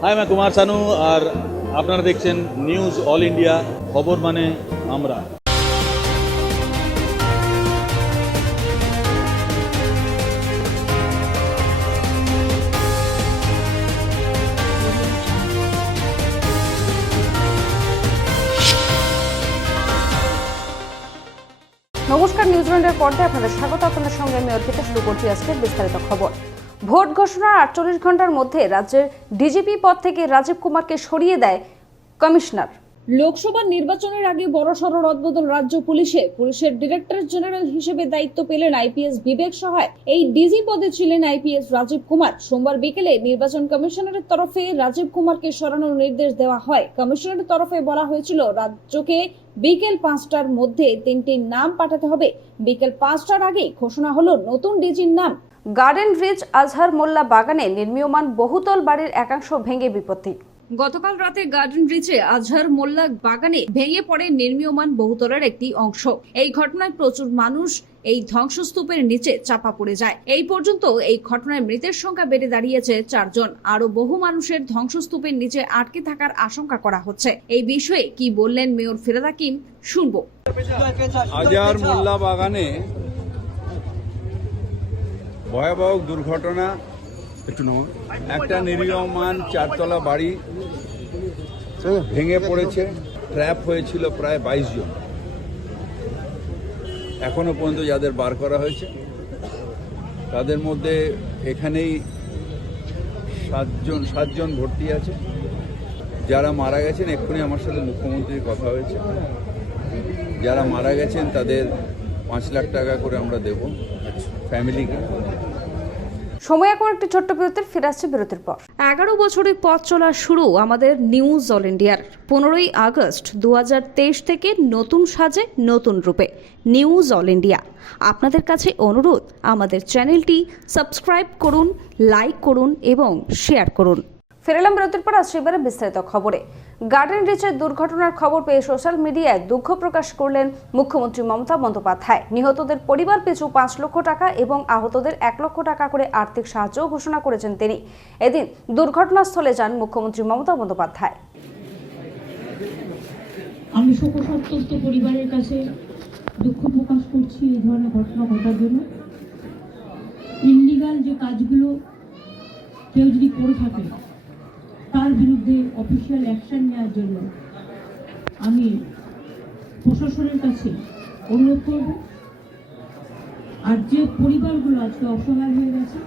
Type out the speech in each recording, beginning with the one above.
High मैं कुमार सानू আর আপনারা দেখছেন নিউজ অল ইন্ডিয়া খবর মানে আমরা। নমস্কার, নিউজিল্যান্ডের পর্দায় আপনাদের স্বাগত। আপনাদের সঙ্গে আমি অর্পিতা। শুরু করছি আজকের বিস্তারিত খবর। ভোট ঘোষণার 48 ঘন্টার মধ্যে রাজ্যের ডিজিপি পদ থেকে রাজীব কুমারকে সরিয়ে দেয় কমিশনার। লোকসভা নির্বাচনের আগে বড়সড় রদবদল রাজ্য পুলিশের ডিরেক্টর জেনারেল হিসেবে দায়িত্ব পেলেন আইপিএস বিবেক সহায়। এই ডিজি পদে ছিলেন আইপিএস রাজীব কুমার। সোমবার বিকেলে নির্বাচন কমিশনারের তরফে রাজীব কুমারকে সরানোর নির্দেশ দেওয়া হয়। কমিশনারের তরফে বলা হয়েছিল রাজ্যকে বিকেল 5টার মধ্যে 3টি নাম পাঠাতে হবে। বিকেল 5টার আগে ঘোষণা হলো নতুন ডিজির নাম। গার্ডেন রিচ আজহার মোল্লা বাগানে নির্মীয়মান বহুতল বাড়ির একাংশ ভেঙে বিপত্তি। গতকাল রাতে গার্ডেন রিচে আজহার মোল্লা বাগানে ভেঙে পড়ে নির্মীয়মান বহুতলের একটি অংশ। এই ঘটনায় প্রচুর মানুষ এই ধ্বংসস্তূপের নিচে চাপা পড়ে যায়। এই পর্যন্ত এই ঘটনায় মৃতের সংখ্যা বেড়ে দাঁড়িয়েছে 4 জন। আরো বহু মানুষের ধ্বংসস্তূপের নিচে আটকে থাকার আশঙ্কা করা হচ্ছে। এই বিষয়ে কি বললেন মেয়র ফিরহাদ হাকিম, শুনবো। আজহার মোল্লা বাগানে ভয়াবহ দুর্ঘটনা। একটা নির্মীয়মান 4তলা বাড়ি ভেঙে পড়েছে। ট্র্যাপ হয়েছিল প্রায় 22 জন। এখনো পর্যন্ত যাদের বার করা হয়েছে তাদের মধ্যে এখানেই 7 জন ভর্তি আছে। যারা মারা গেছেন, এক্ষুনি আমার সাথে মুখ্যমন্ত্রীর কথা হয়েছে, যারা মারা গেছেন তাদের 5 লাখ টাকা করে আমরা দেব ফ্যামিলিকে। সময় এখন একটি ছোট্ট বিরতির, ফিরে আসছে বিরতির পর। 11 বছরের পথ চলা শুরু আমাদের নিউজ অল ইন্ডিয়ার। 15ই আগস্ট 2023 থেকে নতুন সাজে নতুন রূপে নিউজ অল ইন্ডিয়া। আপনাদের কাছে অনুরোধ, আমাদের চ্যানেলটি সাবস্ক্রাইব করুন, লাইক করুন এবং শেয়ার করুন। ফেরালাম বিরতির পর। আজ এবারে বিস্তারিত খবরে। গার্ডেন রিচের দুর্ঘটনার খবর পেয়ে সোশ্যাল মিডিয়ায় দুঃখ প্রকাশ করলেন মুখ্যমন্ত্রী মমতা বন্দ্যোপাধ্যায়। নিহতদের পরিবার পিছু 5 লক্ষ টাকা এবং আহতদের 1 লক্ষ টাকা করে আর্থিক সাহায্য ঘোষণা করেছেন তিনি। এদিন দুর্ঘটনাস্থলে যান মুখ্যমন্ত্রী মমতা বন্দ্যোপাধ্যায়। আমি শোকসন্তপ্ত পরিবারের কাছে দুঃখ প্রকাশ করছি এই ধরনের ঘটনা ঘটার জন্য। ইনলিগাল যে কাজগুলো কেউ যদি করে থাকে তার বিরুদ্ধে অফিসিয়াল অ্যাকশন নেওয়ার জন্য আমি প্রশাসনের কাছে অনুরোধ করব। আর যে পরিবারগুলো আজকে অসহায় হয়ে গেছে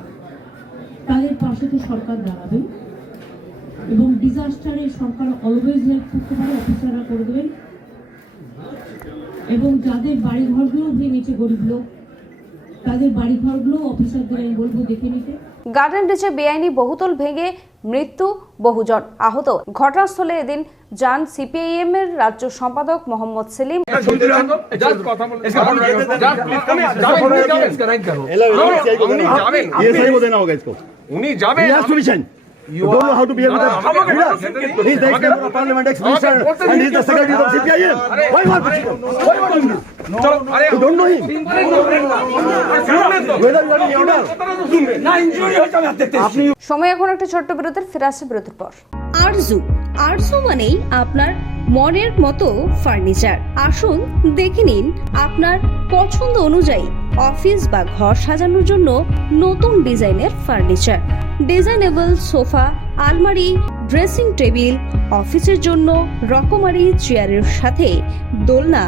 তাদের পাশে তো সরকার দাঁড়াবে এবং ডিজাস্টারে সরকার অলওয়েজ হেল্প করতে পারে, অফিসাররা করে দেবেন। এবং যাদের বাড়িঘরগুলো ভেঙেছে গরিব লোক, তাদের বাড়িঘরগুলো অফিসারদের আমি বলবো দেখে নিতে। গার্ডেন রিচে বেআইনি বহুতল ভেঙে মৃত্যু, বহুজন আহত। ঘটনাস্থলে এদিন যান সিপিআইএম এর রাজ্য সম্পাদক Mohammad Selim. You don't know how to behave with that. He is the ex-member of Parliament, ex-minister, and he is the secretary of CPIM. Why you want to him? Why you want to him? You don't know him. Whether you are the owner. সময় এখন একটা ছোট্ট বিরতির, ফিরে আসছে বিরতির পর। আরজু মানেই আপনার মনের মতো ফার্নিচার। আসুন দেখে নিন আপনার পছন্দ অনুযায়ী অফিস বা ঘর সাজানোর জন্য নতুন ডিজাইনের ফার্নিচার। ডিজাইনেবল সোফা, আলমারি, ড্রেসিং টেবিল, অফিসের জন্য রকমারি চেয়ারের সাথে দোলনা,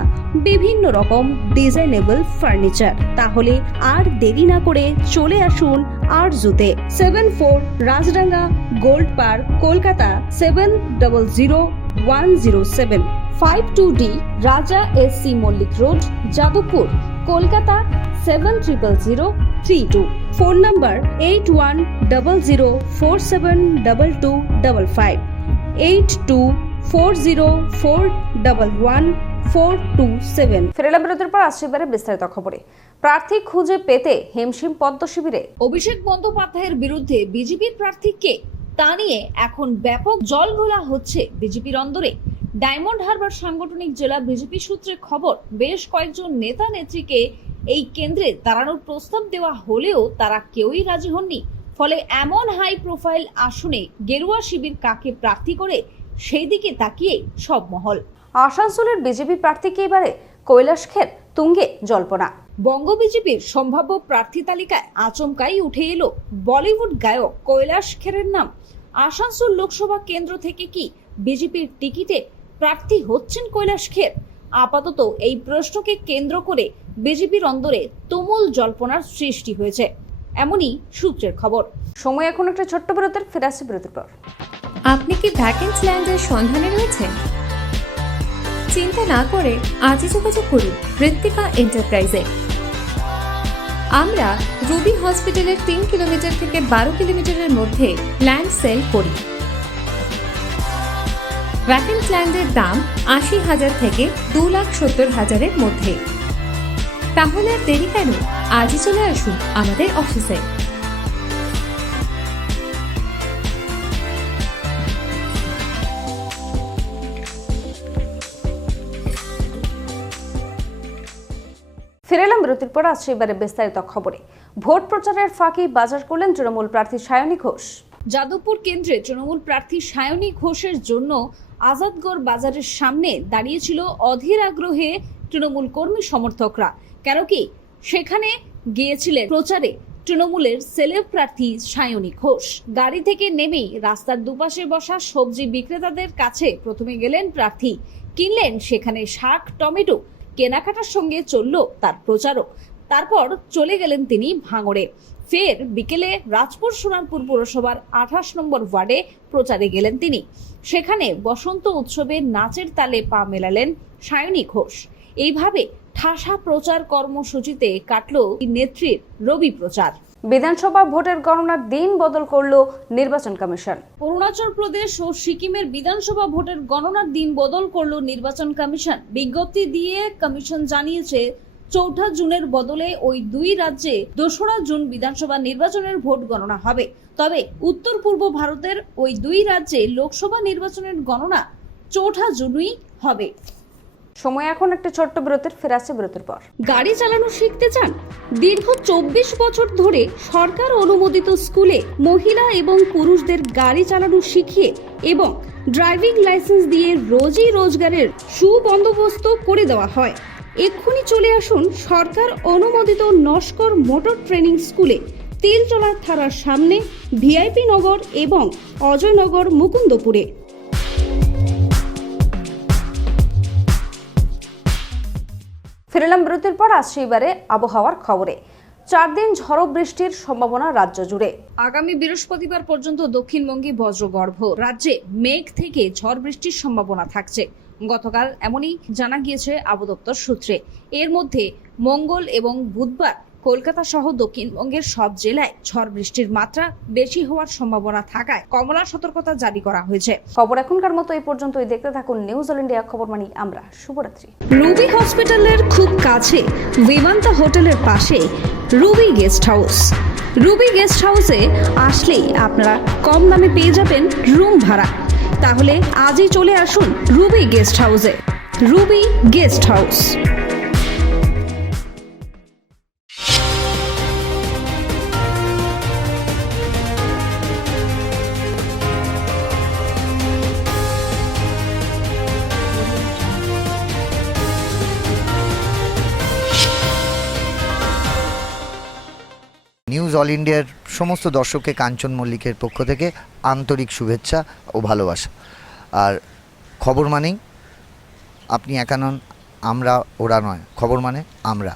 বিভিন্ন রকম ডিজাইনেবল ফার্নিচার। তাহলে আর দেরি না করে চলে আসুন আরজুতে। 74 Rajdanga Gold Park, Kolkata 700107। 52D Raja SC Mallick Road, Jadavpur, Kolkata 700032। Phone number 8100472255, 8240411427। ফেরালাম বিরতির পর। আসছে এবারে বিস্তারিত খবরে। প্রার্থী খুঁজে পেতে হিমশিম পদ্ম শিবিরে। অভিষেক বন্দ্যোপাধ্যায়ের বিরুদ্ধে বিজেপির প্রার্থী কে, তা নিয়ে এখন ব্যাপক জলঘোলা হচ্ছে বিজেপির অন্দরে। ডায়মন্ড হারবার সাংগঠনিক জেলা বিজেপি সূত্রে খবর, বেশ কয়েকজন নেতা নেত্রীকে এই কেন্দ্রে দাঁড়ানোর প্রস্তাব দেওয়া হলেও তারা কেউই রাজি হননি। ফলে এমন হাই প্রোফাইল আসনে গেরুয়া শিবির কাকে প্রার্থী করে সেই দিকে তাকিয়ে সব মহল। আসানসোলের বিজেপি প্রার্থীকে এবারে কৈলাসখের তুঙ্গে জল্পনা। বঙ্গ বিজেপির সম্ভাব্য প্রার্থী তালিকায় আচমকাই উঠে এলো বলিউড গায়ক কৈলাস খেরের নাম। আসানসোল লোকসভা কেন্দ্র থেকে কি বিজেপির টিকিটে প্রার্থী হচ্ছেন কৈলাস খের? আপাতত এই প্রশ্নকে কেন্দ্র করে বিজেপির অন্দরে তুমুল জল্পনার সৃষ্টি হয়েছে, এমনই সূত্রের খবর। সময় এখন একটা ছোট্ট বিরতির, ফিরে আসছে বিরতির পর। আপনি কি ভ্যাকেন্ট ল্যান্ডের সন্ধানে রয়েছেন? চিন্তা না করে আজই যোগাযোগ করুন ঋত্বিকা এন্টারপ্রাইজে। আমরা রুবি হসপিটালের 3 কিলোমিটার থেকে 12 কিলোমিটারের মধ্যে ল্যান্ড সেল করি। ভ্যাকেন্ট ল্যান্ডের দাম 80,000 থেকে 2,70,000-এর মধ্যে। তাহলে আর দেরি কেন, আজই চলে আসুন আমাদের অফিসে। ফিরে এলাম বিরতির পর। আসছে এবারে বিস্তারিত খবরে। ভোট প্রচারের ফাঁকি বাজার করলেন তৃণমূল প্রার্থী সায়নী ঘোষ। যাদবপুর কেন্দ্রে তৃণমূল প্রার্থী সায়নী ঘোষের জন্য আজাদগড় বাজারের সামনে দাঁড়িয়েছিল অধীর আগ্রহে তৃণমূল কর্মী সমর্থকরা। কেন কি সেখানে গিয়েছিলেন প্রচারে তৃণমূলের সেলেব প্রার্থী সায়নী ঘোষ। গাড়ি থেকে নেমেই রাস্তার দুপাশে বসা সবজি বিক্রেতাদের কাছে প্রথমে গেলেন প্রার্থী, কিনলেন সেখানে শাক, টমেটো। কেনাকাটার সঙ্গে চলল তার প্রচারও। তারপর চলে গেলেন তিনি ভাঙড়ে। ফের বিকেলে রাজপুর সোনারপুর পুরসভার 28 নম্বর ওয়ার্ডে প্রচারে গেলেন তিনি। সেখানে বসন্ত উৎসবের নাচের তালে পা মেলালেন সায়নী ঘোষ। এইভাবে ঠাসা প্রচার কর্মসূচিতে কাটল নেত্রীর রবি প্রচার। বিধানসভা ভোটের গণনার দিন বদল করল নির্বাচন কমিশন। অরুণাচল প্রদেশ ও সিকিমের বিধানসভা ভোটের গণনার দিন বদল করল নির্বাচন কমিশন। বিজ্ঞপ্তি দিয়ে কমিশন জানিয়েছে 4 জুনের বদলে ওই দুই রাজ্যে 2রা জুন বিধানসভা নির্বাচনের ভোট গণনা হবে। তবে উত্তর পূর্ব ভারতের ওই দুই রাজ্যে লোকসভা নির্বাচনের গণনা 4 জুনই হবে। সময় এখন একটা ছোট্ট বিরতির, ফিরে আসছে বিরতির পর। গাড়ি চালানো শিখতে চান? দীর্ঘ 24 বছর ধরে সরকার অনুমোদিত স্কুলে মহিলা এবং পুরুষদের গাড়ি চালানো শিখিয়ে এবং ড্রাইভিং লাইসেন্স দিয়ে রোজি রোজগারের সুবন্দোবস্ত করে দেওয়া হয়। এক্ষুনি চলে আসুন সরকার অনুমোদিত নস্কর মোটর ট্রেনিং স্কুলে, তিলচলার থানার সামনে, ভিআইপি নগর এবং অজয়নগর, মুকুন্দপুরে। ফিরলাম বিরতির পর। আসছে এবারে আবহাওয়ার খবরে। 4 দিন ঝড়ো বৃষ্টির সম্ভাবনা রাজ্য জুড়ে। আগামী বৃহস্পতিবার পর্যন্ত দক্ষিণবঙ্গে বজ্রগর্ভ, রাজ্যে মেঘ থেকে ঝড় বৃষ্টির সম্ভাবনা থাকছে। গতকাল এমনই জানা গিয়েছে আবহাওয়া দপ্তর সূত্রে। এর মধ্যে মঙ্গল এবং বুধবার কলকাতা সহ দক্ষিণবঙ্গের সব জেলায় ঝড় বৃষ্টির মাত্রা বেশি হওয়ার সম্ভাবনা থাকায় কমলা সতর্কতা জারি করা হয়েছে। খবর এখনকার মতো এই পর্যন্তই। দেখতে থাকুন নিউজ অল ইন্ডিয়া খবর মানি আমরা। শুভরাত্রি। রুবি হসপিটালের খুব কাছে বিমান্তা হোটেলের পাশে Ruby guest house. Ruby guest হাউসে আসলেই আপনারা কম দামে পেয়ে যাবেন রুম ভাড়া। তাহলে আজই চলে আসুন রুবি গেস্ট হাউসে। Ruby guest house. News all ইন্ডিয়ার সমস্ত দর্শককে কাঞ্চন মল্লিকের পক্ষ থেকে আন্তরিক শুভেচ্ছা ও ভালোবাসা। আর খবর মানেই আপনি একা নন, আমরা ওরা নয়, খবর মানে আমরা।